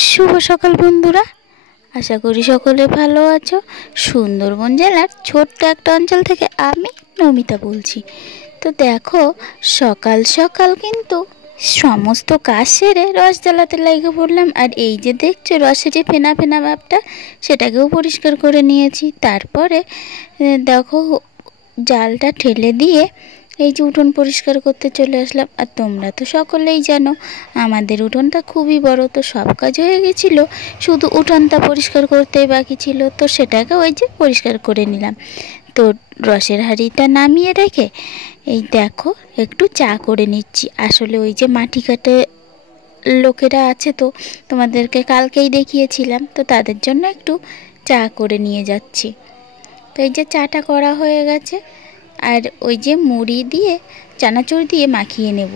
শুভ সকাল বন্ধুরা, আশা করি সকলে ভালো আছো। সুন্দরবন জেলার ছোট্ট একটা অঞ্চল থেকে আমি নমিতা বলছি। তো দেখো, সকাল সকাল কিন্তু সমস্ত কাজ সেরে রস জ্বালাতে লেগে পড়লাম। আর এই যে দেখছো রসে যে ফেনা ফেনা ভাবটা, সেটাকেও পরিষ্কার করে নিয়েছি। তারপরে দেখো, জালটা ঠেলে দিয়ে এই যে উঠোন পরিষ্কার করতে চলে আসলাম। আর তোমরা তো সকলেই জানো আমাদের উঠোনটা খুবই বড়, তো সব কাজ হয়ে গেছিলো, শুধু উঠোনটা পরিষ্কার করতেই বাকি ছিল। তো সেটাকে ওই যে পরিষ্কার করে নিলাম। তো রসের হাঁড়িটা নামিয়ে রেখে এই দেখো একটু চা করে নিচ্ছি। আসলে ওই যে মাটি কাটে লোকেরা আছে, তো তোমাদেরকে কালকেই দেখিয়েছিলাম, তো তাদের জন্য একটু চা করে নিয়ে যাচ্ছি। তো এই যে চাটা করা হয়ে গেছে, আর ওই যে মুড়ি দিয়ে চানাচুর দিয়ে মাখিয়ে নেব।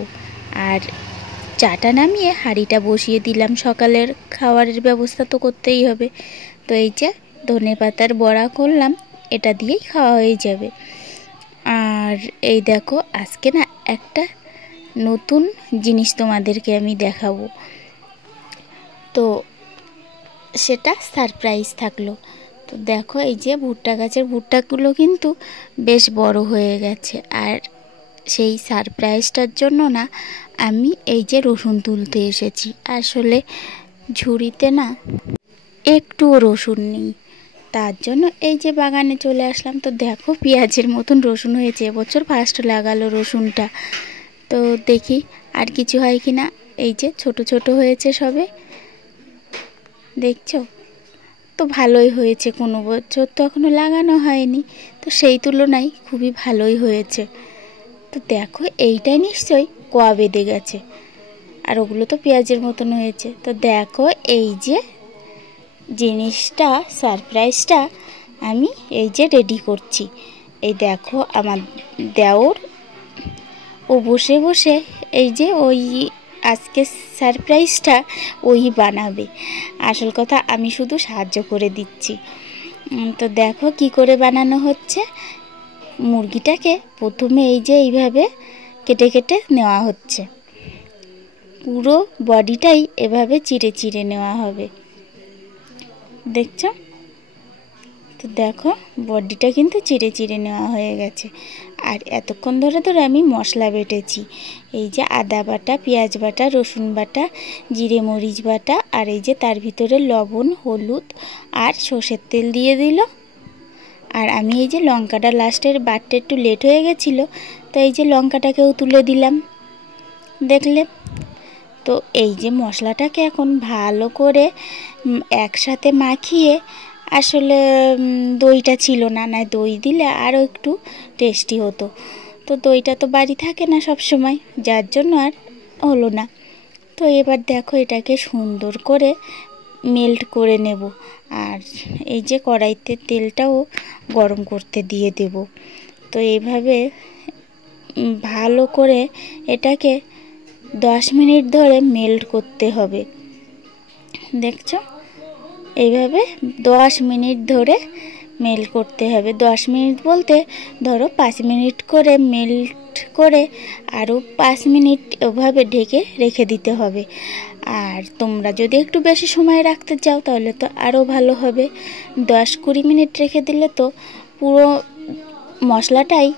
আর চাটা নামিয়ে হাঁড়িটা বসিয়ে দিলাম, সকালের খাবারের ব্যবস্থা তো করতেই হবে। তো এই যে ধনেপাতার বড়া করলাম, এটা দিয়েই খাওয়া হয়ে যাবে। আর এই দেখো, আজকে না একটা নতুন জিনিস তোমাদেরকে আমি দেখাবো, তো সেটা সারপ্রাইজ থাকলো। তো দেখো, এই যে ভুট্টা গাছের ভুট্টাগুলো কিন্তু বেশ বড় হয়ে গেছে। আর সেই সারপ্রাইজটার জন্য না আমি এই যে রসুন তুলতে এসেছি। আসলে ঝুড়িতে না একটুও রসুন নেই, তার জন্য এই যে বাগানে চলে আসলাম। তো দেখো, পেঁয়াজের মতন রসুন হয়েছে, এবছর ফার্স্ট লাগালো রসুনটা। তো দেখি আর কিছু হয় কি না। এই যে ছোট ছোট হয়েছে সবে, দেখছো তো ভালোই হয়েছে। কোনো বছর তো এখনও লাগানো হয়নি, তো সেই তুলনায় খুবই ভালোই হয়েছে। তো দেখো, এইটাই নিশ্চয়ই কোয়া বেঁধে গেছে, আর ওগুলো তো পেঁয়াজের মতন হয়েছে। তো দেখো, এই যে জিনিসটা সারপ্রাইজটা আমি এই যে রেডি করছি। এই দেখো, আমার দেওর ও বসে বসে এই যে ওই আজকে সারপ্রাইজটা ওই বানাবে। আসল কথা আমি শুধু সাহায্য করে দিচ্ছি। তো দেখো কি করে বানানো হচ্ছে। মুরগিটাকে প্রথমে এই যে এইভাবে কেটে কেটে নেওয়া হচ্ছে, পুরো বডিটাই এভাবে চিড়ে চিড়ে নেওয়া হবে, দেখছো? তো দেখো, বডিটা কিন্তু চিড়ে চিড়ে নেওয়া হয়ে গেছে। আর এতক্ষণ ধরে ধরে আমি মশলা বেটেছি, এই যে আদা বাটা, পেঁয়াজ বাটা, রসুন বাটা, জিরে মরিচ বাটা, আর এই যে তার ভিতরে লবণ, হলুদ আর সর্ষের তেল দিয়ে দিল। আর আমি এই যে লঙ্কাটা লাস্টের বাটতে একটু লেট হয়ে গেছিলো, তো এই যে লঙ্কাটাকেও তুলে দিলাম, দেখলে? তো এই যে মশলাটাকে এখন ভালো করে একসাথে মাখিয়ে, আসলে দইটা ছিল না, না দই দিলে আরও একটু টেস্টি হতো। তো দইটা তো বাড়ি থাকে না সব সময়, যার জন্য আর হলো না। তো এবার দেখো, এটাকে সুন্দর করে মেল্ট করে নেব। আর এই যে কড়াইতে তেলটাও গরম করতে দিয়ে দেব। তো এইভাবে ভালো করে এটাকে 10 মিনিট ধরে মেল্ট করতে হবে, দেখছো? এইভাবে 10 মিনিট ধরে মেল্ট করতে হবে। 10 মিনিট বলতে ধরো 5 মিনিট করে মেল্ট করে আরও 5 মিনিট ওভাবে ঢেকে রেখে দিতে হবে। আর তোমরা যদি একটু বেশি সময় রাখতে চাও তাহলে তো আরও ভালো হবে। 10-20 মিনিট রেখে দিলে তো পুরো মশলাটাই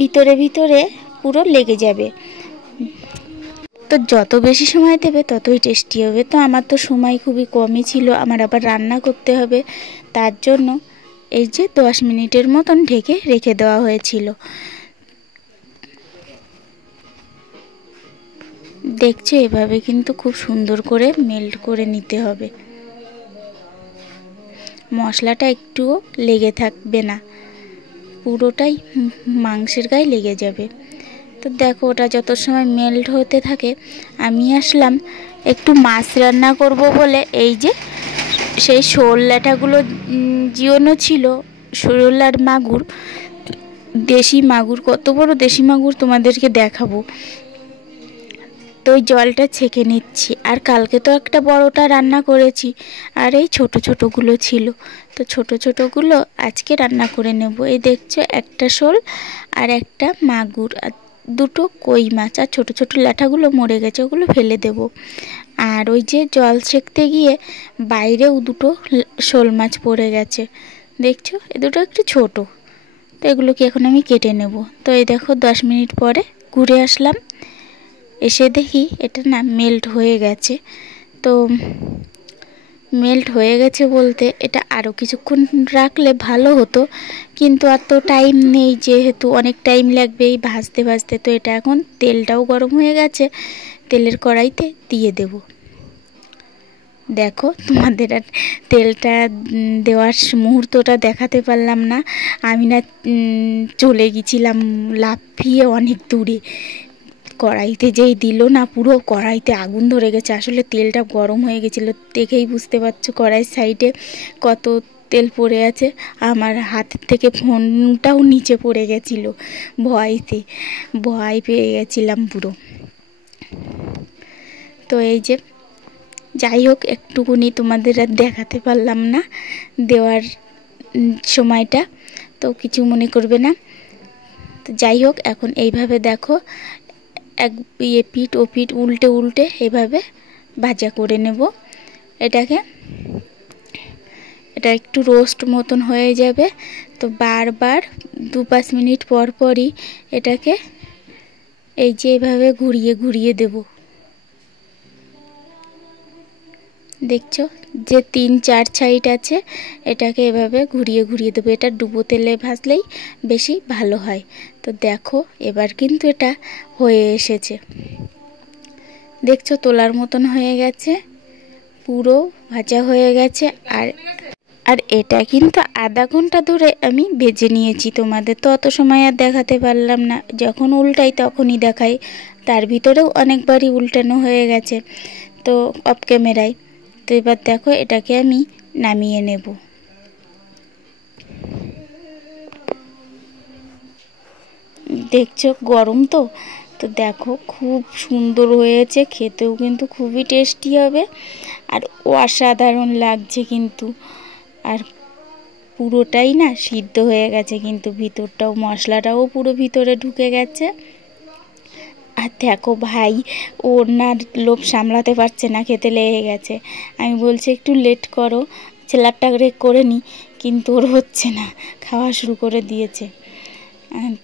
ভিতরে ভিতরে পুরো লেগে যাবে। তো যত বেশি সময় দেবে ততই টেস্টি হবে। তো আমার তো সময় খুবই কমই ছিল, আমার আবার রান্না করতে হবে, তার জন্য এই যে 10 মিনিটের মতন ঢেকে রেখে দেওয়া হয়েছিল। দেখছো, এভাবে কিন্তু খুব সুন্দর করে মেল্ট করে নিতে হবে, মশলাটা একটুও লেগে থাকবে না, পুরোটাই মাংসের গায়ে লেগে যাবে। তো দেখো, ওটা যত সময় মেল্ট হতে থাকে আমি আসলাম একটু মাছ রান্না করব বলে। এই যে সেই শোল ল্যাঠাগুলো জিওনো ছিল, শোল আর মাগুর, দেশি মাগুর, কত বড় দেশি মাগুর তোমাদেরকে দেখাবো। তো ওই জলটা ছেঁকে নিচ্ছি। আর কালকে তো একটা বড়টা রান্না করেছি, আর এই ছোট ছোটোগুলো ছিল, তো ছোট ছোটোগুলো আজকে রান্না করে নেব। এই দেখছো, একটা শোল আর একটা মাগুর আর দুটো কই মাছ, আর ছোট ছোট ল্যাঠাগুলো মরে গেছে, ওগুলো ফেলে দেব। আর ওই যে জল সেঁকতে গিয়ে বাইরেও দুটো শোল মাছ পড়ে গেছে, দেখছো? এ দুটো একটু ছোট। তো এগুলোকে এখন আমি কেটে নেব। তো এই দেখো 10 মিনিট পরে ঘুরে আসলাম, এসে দেখি এটা না মেল্ট হয়ে গেছে। তো মেল্ট হয়ে গেছে বলতে এটা আরও কিছুক্ষণ রাখলে ভালো হতো, কিন্তু আর তো টাইম নেই, যেহেতু অনেক টাইম লাগবে এই ভাজতে ভাজতে। তো এটা এখন তেলটাও গরম হয়ে গেছে, তেলের কড়াইতে দিয়ে দেব। দেখো, তোমাদের আর তেলটা দেওয়ার মুহূর্তটা দেখাতে পারলাম না। আমি না চলে গেছিলাম লাফিয়ে অনেক দূরে। কড়াইতে যেই দিল না, পুরো কড়াইতে আগুন ধরে গেছে। আসলে তেলটা গরম হয়ে গেছিলো, দেখেই বুঝতে পারছো কড়াইয়ের সাইডে কত তেল পড়ে আছে। আমার হাতের থেকে ফোনটাও নিচে পড়ে গেছিলো, ভয় পেয়ে গেছিলাম পুরো। তো এই যে, যাই হোক, একটুকুনি তোমাদের আর দেখাতে পারলাম না দেওয়ার সময়টা, তো কিছু মনে করবে না। তো যাই হোক, এখন এইভাবে দেখো পিঠ ও পিঠ উল্টে উল্টে এভাবে ভাজা করে নেব এটাকে। এটা একটু রোস্ট মতন হয়ে যাবে। তো বারবার 2-5 মিনিট পর পরই এটাকে এই যে এভাবে ঘুরিয়ে ঘুরিয়ে দেব। দেখছো যে 3-4 সাইড আছে, এটাকে এভাবে ঘুরিয়ে ঘুরিয়ে দেবো। এটা ডুবো তেলে ভাজলেই বেশি ভালো হয়। তো দেখো, এবার কিন্তু এটা হয়ে এসেছে, দেখছো তোলার মতন হয়ে গেছে, পুরো ভাজা হয়ে গেছে। আর এটা কিন্তু আধা ঘন্টা ধরে আমি ভেজে নিয়েছি। তোমাদের তো অত সময় আর দেখাতে পারলাম না, যখন উল্টাই তখনই দেখাই। তার ভিতরেও অনেকবারই উল্টানো হয়ে গেছে, তো অফ ক্যামেরায়। তো এবার দেখো, এটাকে আমি নামিয়ে নেব। দেখছো গরম তো দেখো খুব সুন্দর হয়েছে, খেতেও কিন্তু খুবই টেস্টি হবে, আর অসাধারণ লাগছে কিন্তু। আর পুরোটাই না সিদ্ধ হয়ে গেছে, কিন্তু ভিতরটাও, মশলাটাও পুরো ভিতরে ঢুকে গেছে। আর দেখো ভাই, ওর না লোভ সামলাতে পারছে না, খেতে লেগে গেছে। আমি বলছি একটু লেট করো, স্যালাডটা করে নিই, কিন্তু ওর হচ্ছে না, খাওয়া শুরু করে দিয়েছে।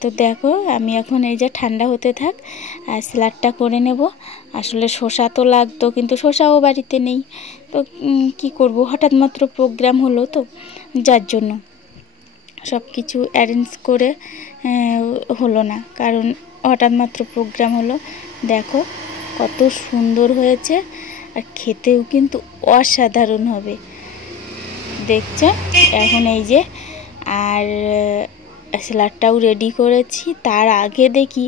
তো দেখো, আমি এখন এই যে ঠান্ডা হতে থাক, আর স্যালাডটা করে নেব। আসলে শসা তো লাগতো, কিন্তু শসাও বাড়িতে নেই। তো কি করব, হঠাৎ মাত্র প্রোগ্রাম হলো, তো যার জন্য সব কিছু অ্যারেঞ্জ করে হলো না, কারণ হঠাৎ মাত্র প্রোগ্রাম হলো। দেখো কত সুন্দর হয়েছে, আর খেতেও কিন্তু অসাধারণ হবে, দেখছো। এখন এই যে, আর স্যালাডটাও রেডি করেছি। তার আগে দেখি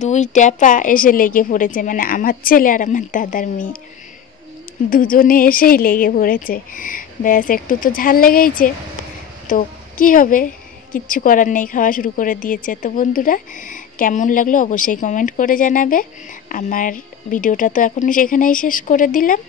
2 ট্যাপা এসে লেগে পড়েছে, মানে আমার ছেলে আর আমার দাদার মেয়ে দুজনে এসেই লেগে পড়েছে। ব্যাস, একটু তো ঝাল লেগেইছে, তো কি হবে, কিচ্ছু করার নেই, খাওয়া শুরু করে দিয়েছে। তো বন্ধুরা, কেমন লাগলো অবশ্যই কমেন্ট করে জানাবে। আমার ভিডিওটা তো এখন সেখানেই শেষ করে দিলাম।